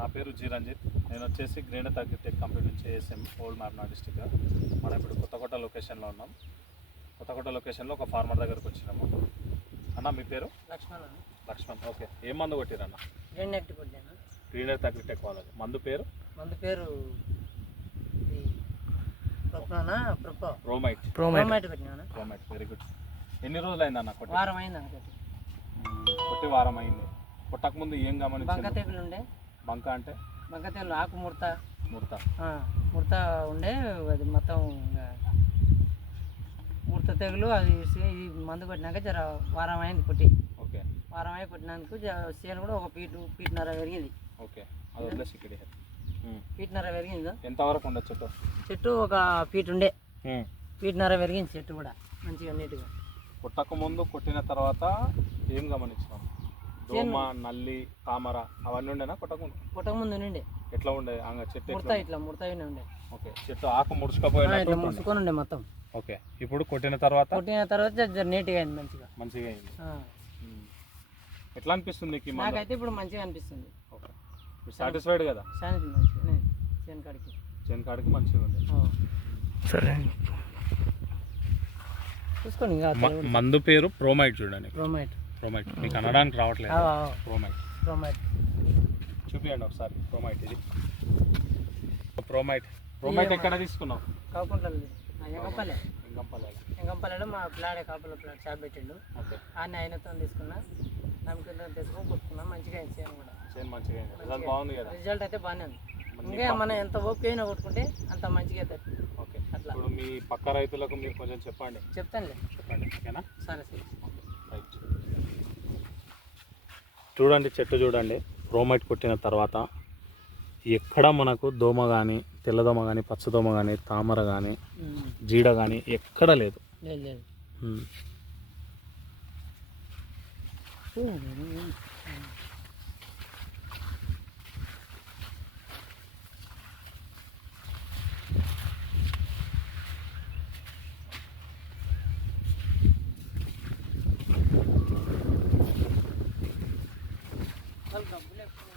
నా పేరు జి రంజిత్. నేను వచ్చేసి గ్రీనర్ అగ్రిటెక్ కంపెనీ నుంచి ఏఎస్ఎం ఓల్డ్ మ్యాప్నా డిస్టిక్. మనం ఇప్పుడు కొత్తకోట లొకేషన్లో ఉన్నాం. కొత్తకోట లొకేషన్లో ఒక ఫార్మర్ దగ్గరకు వచ్చినాము. అన్న మీ పేరు? లక్ష్మణ్. ఓకే, ఏం మందు కొట్టిరన్న? గ్రీనర్ అగ్రిటెక్ వాళ్ళది. మందు పేరు ప్రోమైట్. Very good. ఎన్ని రోజులు అయింది అన్న కొట్టి? కొట్టి వారం అయింది. కొట్టక ముందు ఏం గమనించారు? బంక అంటే బంక తెగులు, ఆకు ముడత ఉండే. అది మొత్తం ముడత తెగులు. అది ఈ మందు కొట్టినాక జర వారం అయింది కొట్టి. ఓకే, వారం అయి కొట్టినందుకు చేను కూడా ఒక ఫీట్నర పెరిగింది. ఓకే, అది వదిలేసి ఇక్కడ ఫీట్నర పెరిగింది. ఎంతవరకు ఉండదు చెట్టు? ఒక ఫీట్ ఉండే, ఫీట్నర పెరిగింది చెట్టు కూడా మంచిగా నీట్గా. కొట్టక ముందు కొట్టిన తర్వాత ఏం గమనించినాం? దోమ, నల్లి, తామర అవన్నీ ఉండేనా? కొట్టక ముందు నుండి ఎట్లా ఉండే? చెట్టు ఇట్లా ముడతనే ఉండే. ఓకే, చెట్టు ఆకు ముడుచుకపోయినా ముడుచుకొని ఉండే మొత్తం. ఓకే, ఇప్పుడు కొట్టిన తర్వాత నీట్గా అయింది, మంచిగా అయింది. ఎట్లా అనిపిస్తుంది నీకు? నాకైతే ఇప్పుడు మంచిగా అనిపిస్తుంది. ఓకే, సాటిస్ఫైడ్ కదా? చేను కాడికి మంచిగా ఉంది. సరే, చూసుకోండి. మందు పేరు ప్రోమైట్. చూడండి, ప్రోమైట్ మీకు అనడానికి రావట్లేదు. ప్రోమైట్ చూపియండి ఒకసారి. ఇది ప్రోమైట్ ఎక్కడ తీసుకున్నావు? ఎంగంపల్లిలో మా ప్లాడే కాపుల ప్లాట్ షాప్ పెట్టిండు. ఆయన ఆయనతో తీసుకున్నా, నమ్మకంతో తీసుకొని కొట్టుకున్నా. మంచిగా అయింది చేను కూడా. మంచిగా రిజల్ట్ బాగుంది కదా? రిజల్ట్ అయితే బాగానే ఉంది. ఇంకా మనం ఎంత ఓపిక అయినా కొట్టుకుంటే అంత మంచిగా అవుతుంది. ఓకే, అట్లా. ఇప్పుడు మీ పక్క రైతులకు మీరు కొంచెం చెప్పండి. చెప్పండి. ఓకేనా? సరే. రైట్. చూడండి, చెట్టు చూడండి. ప్రోమైట్ కొట్టిన తర్వాత ఎక్కడ మనకు దోమ కానీ, తెల్లదోమ కానీ, పచ్చదోమ కానీ, తామర కానీ, జీడ కానీ ఎక్కడ లేదు. డబ్బులు ఎక్కువ